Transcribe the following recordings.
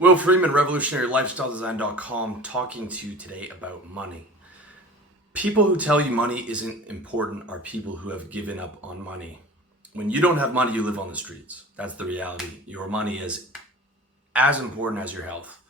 Will Freeman, RevolutionaryLifestyleDesign.com, talking to you today about money. People who tell you money isn't important are people who have given up on money. When you don't have money, you live on the streets. That's the reality. Your money is as important as your health.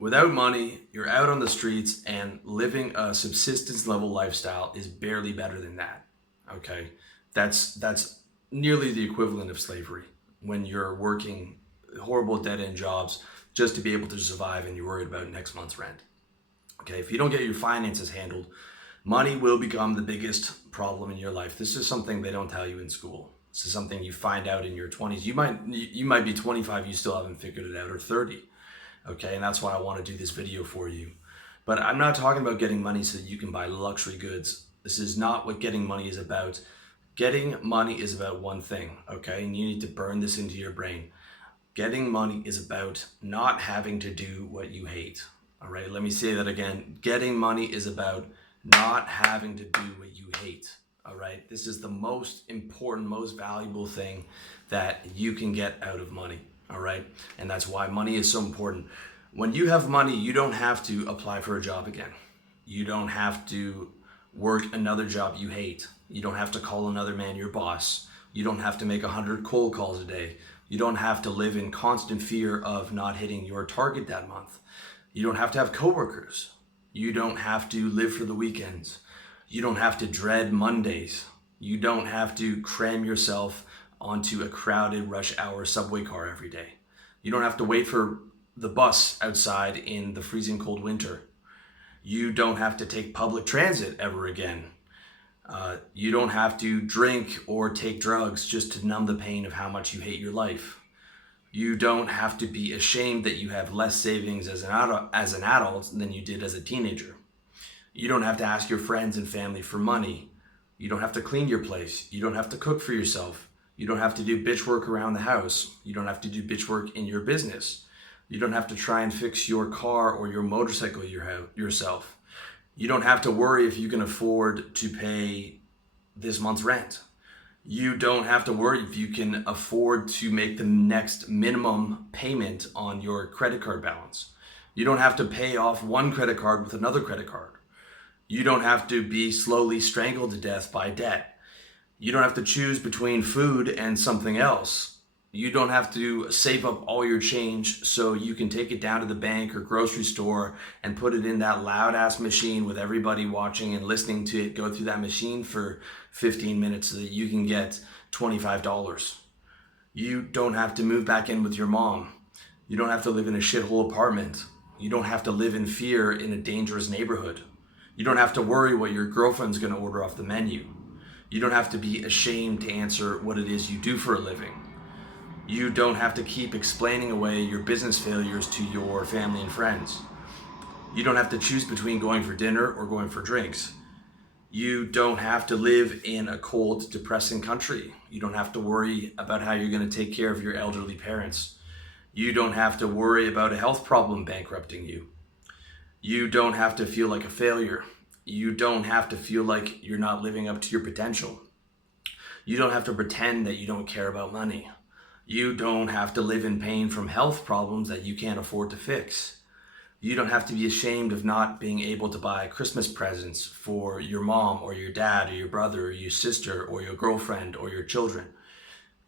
Without money, you're out on the streets, and living a subsistence level lifestyle is barely better than that. Okay? That's nearly the equivalent of slavery when you're working horrible dead-end jobs just to be able to survive and you're worried about next month's rent. Okay, if you don't get your finances handled, money will become the biggest problem in your life. This is something they don't tell you in school. This is something you find out in your 20s. You might be 25, you still haven't figured it out, or 30. Okay, and that's why I want to do this video for you. But I'm not talking about getting money so that you can buy luxury goods. This is not what getting money is about. Getting money is about one thing, okay? And you need to burn this into your brain. Getting money is about not having to do what you hate. All right, let me say that again. Getting money is about not having to do what you hate. All right, this is the most important, most valuable thing that you can get out of money. All right, and that's why money is so important. When you have money, you don't have to apply for a job again. You don't have to work another job you hate. You don't have to call another man your boss. You don't have to make 100 cold calls a day. You don't have to live in constant fear of not hitting your target that month. You don't have to have coworkers. You don't have to live for the weekends. You don't have to dread Mondays. You don't have to cram yourself onto a crowded rush hour subway car every day. You don't have to wait for the bus outside in the freezing cold winter. You don't have to take public transit ever again. You don't have to drink or take drugs just to numb the pain of how much you hate your life. You don't have to be ashamed that you have less savings as an adult than you did as a teenager. You don't have to ask your friends and family for money. You don't have to clean your place. You don't have to cook for yourself. You don't have to do bitch work around the house. You don't have to do bitch work in your business. You don't have to try and fix your car or your motorcycle yourself. You don't have to worry if you can afford to pay this month's rent. You don't have to worry if you can afford to make the next minimum payment on your credit card balance. You don't have to pay off one credit card with another credit card. You don't have to be slowly strangled to death by debt. You don't have to choose between food and something else. You don't have to save up all your change so you can take it down to the bank or grocery store and put it in that loud ass machine with everybody watching and listening to it go through that machine for 15 minutes so that you can get $25. You don't have to move back in with your mom. You don't have to live in a shithole apartment. You don't have to live in fear in a dangerous neighborhood. You don't have to worry what your girlfriend's going to order off the menu. You don't have to be ashamed to answer what it is you do for a living. You don't have to keep explaining away your business failures to your family and friends. You don't have to choose between going for dinner or going for drinks. You don't have to live in a cold, depressing country. You don't have to worry about how you're going to take care of your elderly parents. You don't have to worry about a health problem bankrupting you. You don't have to feel like a failure. You don't have to feel like you're not living up to your potential. You don't have to pretend that you don't care about money. You don't have to live in pain from health problems that you can't afford to fix. You don't have to be ashamed of not being able to buy Christmas presents for your mom or your dad or your brother or your sister or your girlfriend or your children.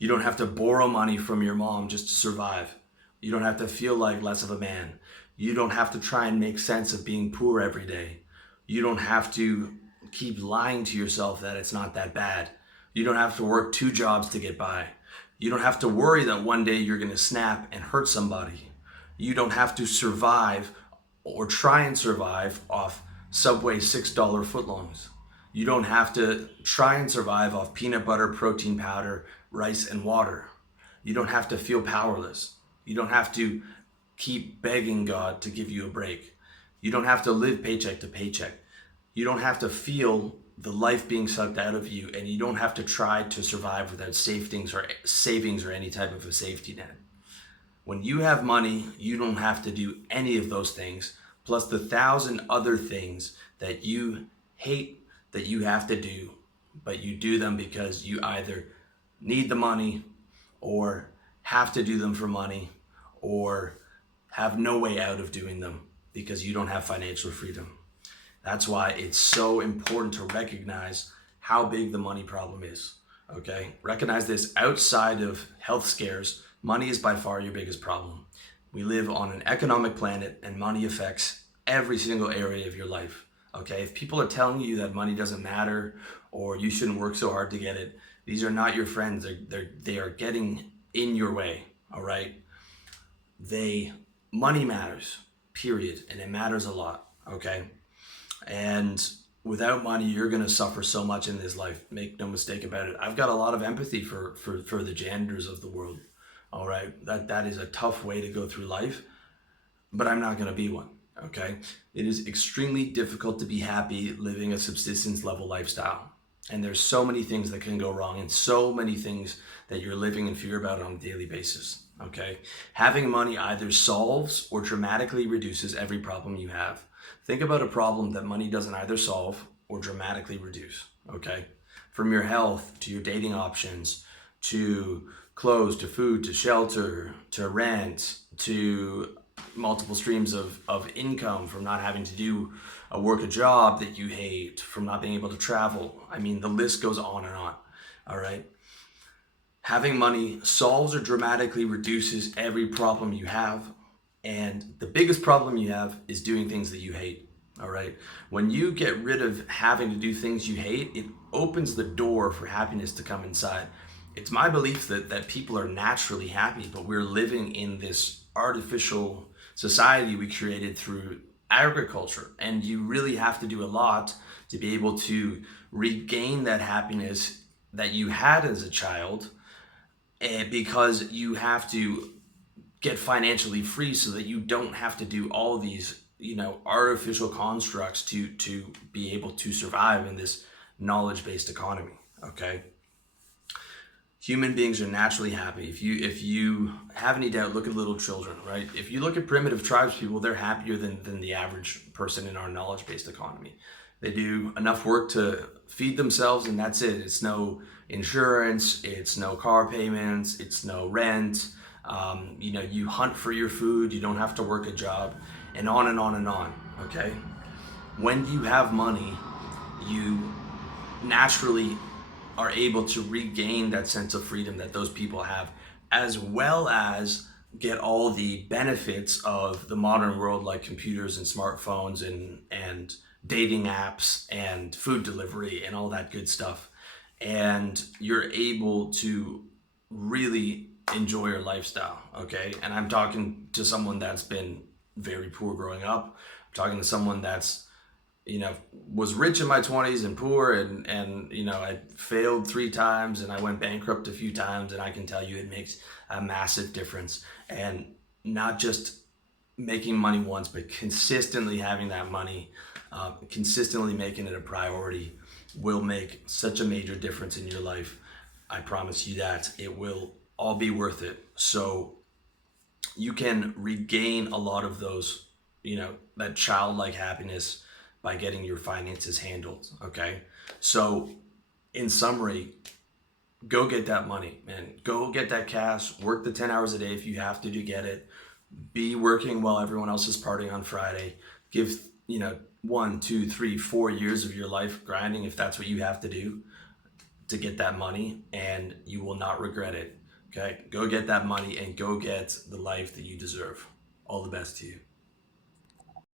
You don't have to borrow money from your mom just to survive. You don't have to feel like less of a man. You don't have to try and make sense of being poor every day. You don't have to keep lying to yourself that it's not that bad. You don't have to work 2 jobs to get by. You don't have to worry that one day you're going to snap and hurt somebody. You don't have to survive or try and survive off Subway $6 footlongs. You don't have to try and survive off peanut butter, protein powder, rice, and water. You don't have to feel powerless. You don't have to keep begging God to give you a break. You don't have to live paycheck to paycheck. You don't have to feel the life being sucked out of you, and you don't have to try to survive without savings or any type of a safety net. When you have money, you don't have to do any of those things, plus the 1,000 other things that you hate that you have to do, but you do them because you either need the money or have to do them for money or have no way out of doing them because you don't have financial freedom. That's why it's so important to recognize how big the money problem is. Okay? Recognize this: outside of health scares, money is by far your biggest problem. We live on an economic planet and money affects every single area of your life. Okay? If people are telling you that money doesn't matter or you shouldn't work so hard to get it, these are not your friends. They are getting in your way. All right? Money matters, period, and it matters a lot. Okay? And without money, you're going to suffer so much in this life. Make no mistake about it. I've got a lot of empathy for the janitors of the world. All right. That is a tough way to go through life, but I'm not going to be one. Okay. It is extremely difficult to be happy living a subsistence level lifestyle. And there's so many things that can go wrong and so many things that you're living in fear about on a daily basis. Okay. Having money either solves or dramatically reduces every problem you have. Think about a problem that money doesn't either solve or dramatically reduce, okay? From your health to your dating options, to clothes, to food, to shelter, to rent, to multiple streams of income from not having to do a job that you hate, from not being able to travel. I mean, the list goes on and on, all right? Having money solves or dramatically reduces every problem you have. And the biggest problem you have is doing things that you hate, all right? When you get rid of having to do things you hate, it opens the door for happiness to come inside. It's my belief that people are naturally happy, but we're living in this artificial society we created through agriculture. And you really have to do a lot to be able to regain that happiness that you had as a child, because you have to get financially free so that you don't have to do all these, artificial constructs to be able to survive in this knowledge-based economy. Okay? Human beings are naturally happy. If you have any doubt, look at little children, right? If you look at primitive tribes people, they're happier than the average person in our knowledge-based economy. They do enough work to feed themselves and that's it. It's no insurance, it's no car payments, it's no rent. You hunt for your food, you don't have to work a job, and on and on and on, okay? When you have money, you naturally are able to regain that sense of freedom that those people have, as well as get all the benefits of the modern world, like computers and smartphones and dating apps and food delivery and all that good stuff. And you're able to really enjoy your lifestyle, okay? And I'm talking to someone that's been very poor growing up. I'm talking to someone that's, was rich in my 20s and poor and I failed 3 times and I went bankrupt a few times, and I can tell you it makes a massive difference. And not just making money once, but consistently having that money, consistently making it a priority will make such a major difference in your life. I promise you that it will all be worth it. So you can regain a lot of those, that childlike happiness by getting your finances handled, okay? So in summary, go get that money, man. Go get that cash, work the 10 hours a day if you have to get it. Be working while everyone else is partying on Friday. Give, 1, 2, 3, 4 years of your life grinding if that's what you have to do to get that money, and you will not regret it. Okay, go get that money and go get the life that you deserve. All the best to you.